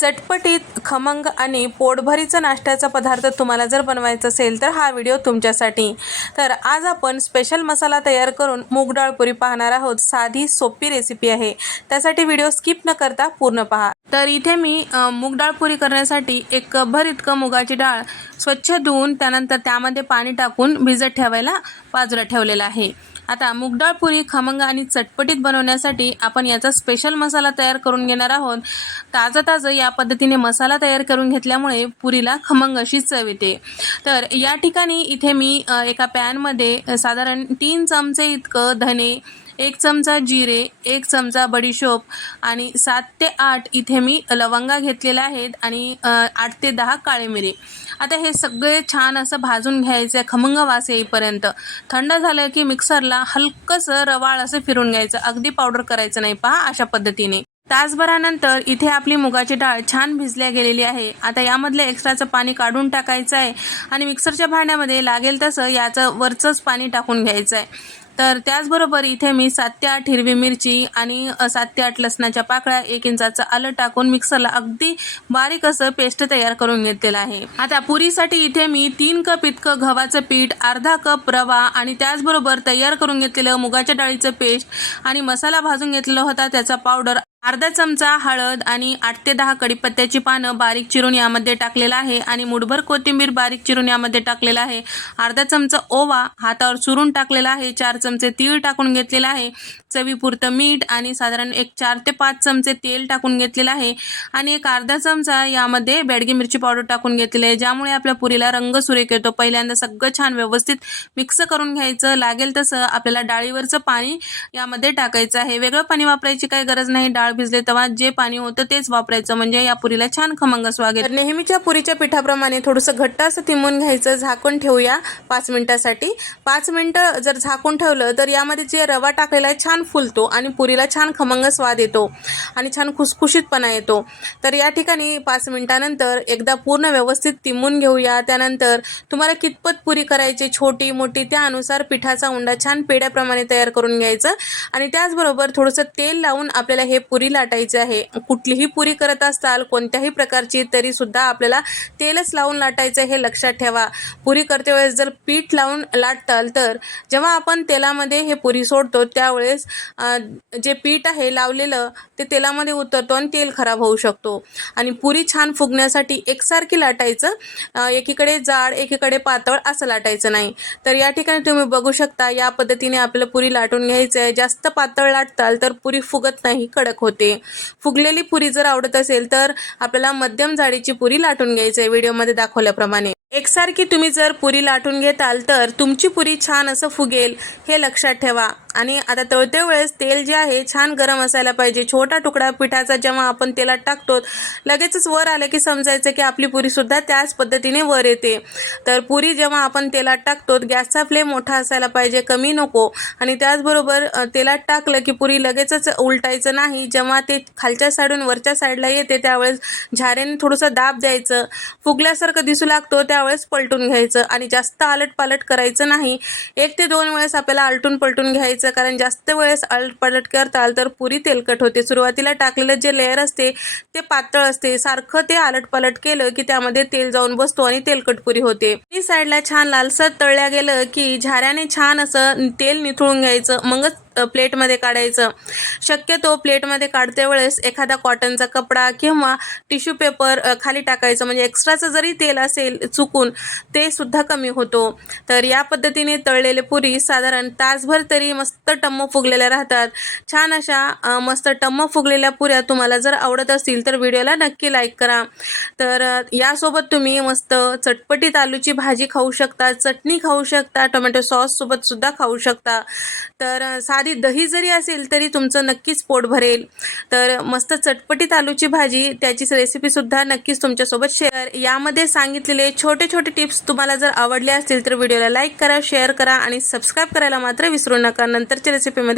चटपटीत खमंग आणि पोटभरीचा नाश्त्याचा पदार्थ तुम्हाला जर बनवायचा असेल तर हा व्हिडिओ तुमच्यासाठी. तर आज आपण स्पेशल मसाला तयार करून मूगडाळ पुरी पाहणार आहोत. साधी सोपी रेसिपी आहे. त्यासाठी व्हिडिओ स्किप न करता पूर्ण पहा. तर इथे मी अ, मूग पुरी करण्यासाठी एक कपभर इतकं मुगाची डाळ स्वच्छ धुवून त्यानंतर त्यामध्ये पाणी टाकून भिजत ठेवायला बाजूला ठेवलेलं आहे. आता मुगडाळ पुरी खमंग आणि चटपटीत बनवण्यासाठी आपण याचा स्पेशल मसाला तयार करून घेणार आहोत. ताजं ताजं या पद्धतीने मसाला तयार करून घेतल्यामुळे पुरीला खमंग अशी चव येते. तर या ठिकाणी इथे मी एका पॅनमध्ये साधारण तीन चमचे इतकं धने एक चमचा जिरे एक चमचा बडीशोप आणि सात ते आठ इथे मी लवंगा घेतलेल्या आहेत आणि आठ ते दहा काळे मिरी. आता हे सगळे छान असं भाजून घ्यायचं खमंग वास येईपर्यंत. थंड झालं की मिक्सरला हलकंसं रवाळ असं फिरून घ्यायचं. अगदी पावडर करायचं नाही पहा अशा पद्धतीने. तासभरानंतर इथे आपली मुगाची डाळ छान भिजल्या गेलेली आहे. आता यामधलं एक्स्ट्राचं पाणी काढून टाकायचं आहे आणि मिक्सरच्या भांड्यामध्ये लागेल तसं याचं वरचंच पाणी टाकून घ्यायचं आहे. तर त्याचबरोबर इथे मी सात ते आठ हिरवी मिरची आणि सात ते आठ लसणाच्या पाकळ्या एक इंचाचं आलं टाकून मिक्सरला अगदी बारीक असं पेस्ट तयार करून घेतलेलं आहे. आता पुरीसाठी इथे मी तीन कप इतकं गव्हाचं पीठ अर्धा कप रवा आणि त्याचबरोबर तयार करून घेतलेलं मुगाच्या डाळीचं पेस्ट आणि मसाला भाजून घेतलेला होता त्याचा पावडर अर्धा चमचा हळद आणि आठ ते दहा कडीपत्त्याची पानं बारीक चिरून यामध्ये टाकलेलं आहे आणि मुठभर कोथिंबीर बारीक चिरून यामध्ये टाकलेला आहे. अर्धा चमचा ओवा हातावर चुरून टाकलेला आहे. चार चमचे तीळ टाकून घेतलेला आहे. चवीपुरतं मीठ आणि साधारण एक चार ते पाच चमचे तेल टाकून घेतलेलं आहे. आणि एक अर्धा चमचा यामध्ये बेडगी मिरची पावडर टाकून घेतलेली आहे. ज्यामुळे आपल्या पुरीला रंग सुरेख येतो. पहिल्यांदा सगळं छान व्यवस्थित मिक्स करून घ्यायचं. लागेल तसं आपल्याला डाळीवरचं पाणी यामध्ये टाकायचं आहे. वेगळं पाणी वापरायची काही गरज नाही. डाळ भिजले तेव्हा जे पाणी होतं तेच वापरायचं. म्हणजे या पुरीला छान खमंग स्वागत. नेहमीच्या पुरीच्या पिठाप्रमाणे थोडंसं घट्ट असं तिमून घ्यायचं. झाकून ठेवूया पाच मिनिटासाठी. पाच मिनटं जर झाकून ठेवलं तर यामध्ये जे रवा टाकलेला आहे छान फुलतो आणि पुरीला छान खमंग स्वाद येतो आणि छान खुसखुशीतपणा येतो. तर या ठिकाणी पाच मिनिटानंतर एकदा पूर्ण व्यवस्थित तिमून घेऊया. त्यानंतर तुम्हाला कितपत पुरी करायची छोटी मोठी त्यानुसार पिठाचा उंडा छान पेड्याप्रमाणे तयार करून घ्यायचं. आणि त्याचबरोबर थोडंसं तेल लावून आपल्याला हे पुरी पुरी लाटायची आहे. कुठलीही पुरी करत असताल कोणत्याही प्रकारची तरी सुद्धा आपल्याला तेलच लावून लाटायचं हे लक्षात ठेवा. पुरी करते वेळेस जर पीठ लावून लाटताल तर जेव्हा आपण तेलामध्ये हे पुरी सोडतो त्यावेळेस जे पीठ आहे लावलेलं ते तेलामध्ये उतरतो आणि तेल खराब होऊ शकतो. आणि पुरी छान फुगण्यासाठी एकसारखी लाटायचं. एकीकडे जाड एकीकडे पातळ असं लाटायचं नाही. तर या ठिकाणी तुम्ही बघू शकता या पद्धतीने आपल्याला पुरी लाटून घ्यायचं आहे जास्त पातळ लाटताल तर पुरी फुगत नाही कडक होते फुगलेली पुरी जर आवडत असेल तर आपल्याला मध्यम जाडीची पुरी लाटून घ्यायची आहे व्हिडिओमध्ये दाखवल्याप्रमाणे. एकसारखी तुम्ही जर पुरी लाटून घेताल तर तुमची पुरी छान असं फुगेल हे लक्षात ठेवा. आणि आता तळते वेळेस तेल जे आहे छान गरम असायला पाहिजे. छोटा तुकडा पिठाचा जेव्हा आपण तेलात टाकतो लगेचच वर आलं की समजायचं की आपली पुरीसुद्धा त्याच पद्धतीने वर येते. तर पुरी जेव्हा आपण तेलात टाकतो गॅसचा फ्लेम मोठा असायला पाहिजे कमी नको. आणि त्याचबरोबर तेलात टाकलं की पुरी लगेचच उलटायचं नाही. जेव्हा ते खालच्या साईडून वरच्या साईडला येते त्यावेळेस झाऱ्याने थोडंसं दाब द्यायचं. फुगल्यासारखं दिसू लागतो त्यावेळेस पलटून घ्यायचं. आणि जास्त आलट पालट करायचं नाही. एक ते दोन वेळेस आपल्याला आलटून पलटून घ्यायचं कारण जास्त वेळेस आलट करताल तर पुरी तेलकट होते. सुरुवातीला टाकलेलं जे लेअर असते ते पातळ असते. सारखं ते आलट केलं की त्यामध्ये तेल जाऊन बसतो आणि तेलकट पुरी होते. ती साईडला छान लालसर तळल्या गेलं की झाऱ्याने छान असं तेल निथळून घ्यायचं. मगच प्लेटमध्ये काढायचं. शक्यतो प्लेटमध्ये काढते वेळेस एखादा कॉटनचा कपडा किंवा टिश्यू पेपर खाली टाकायचं. म्हणजे एक्स्ट्राचं जरी तेल असेल चुकून ते सुद्धा कमी होतो. तर या पद्धतीने तळलेले पुरी साधारण तासभर तरी मस्त टम्म फुगलेल्या राहतात. छान अशा मस्त टम्म फुगलेल्या पुऱ्या तुम्हाला जर आवडत असतील तर व्हिडिओला नक्की लाईक करा. तर यासोबत तुम्ही मस्त चटपटीत आलूची भाजी खाऊ शकता चटणी खाऊ शकता टोमॅटो सॉससोबत सुद्धा खाऊ शकता. तर अ, साधी दही जरी असेल तरी तुमचं नक्कीच पोट भरेल. तर मस्त चटपटीत आलूची भाजी त्याची रेसिपीसुद्धा नक्कीच तुमच्यासोबत शेअर यामध्ये सांगितलेले छोटे छोटे टिप्स तुम्हाला जर आवडले असतील तर व्हिडिओला लाईक करा शेअर करा आणि सबस्क्राईब करायला मात्र विसरू नका. नंतरच्या रेसिपीमध्ये